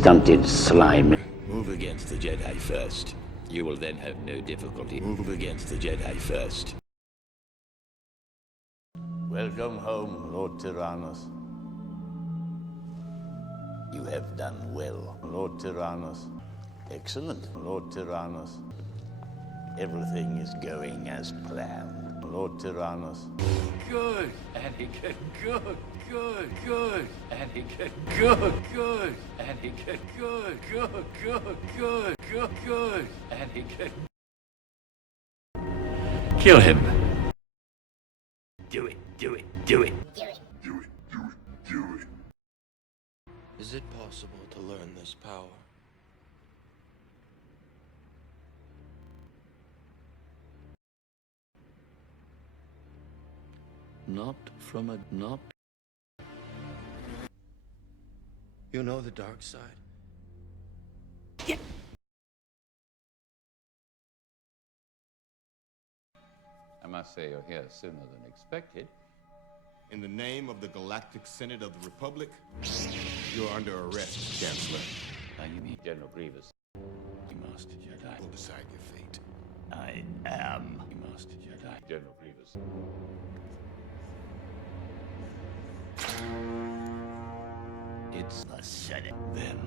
stunted slime. Move against the Jedi first. You will then have no difficulty. Move against the Jedi first. Welcome home, Lord Tyrannus. You have done well, Lord Tyrannus. Excellent, Lord Tyrannus. Everything is going as planned, Lord Tyrannus. Good, Anakin. Good, good, good. Anakin. Good, good. Anakin. Good, good, good, good, good, good. Anakin. Kill him. Do it, do it, do it. Do it. Is it possible to learn this power? Not from a not. You know the dark side. I must say you're here sooner than expected. In the name of the Galactic Senate of the Republic, you're under arrest, Chancellor. You mean General Grievous? You Master Jedi. We'll decide your fate. I am. You Master Jedi. General Grievous. It's the Senate. Then.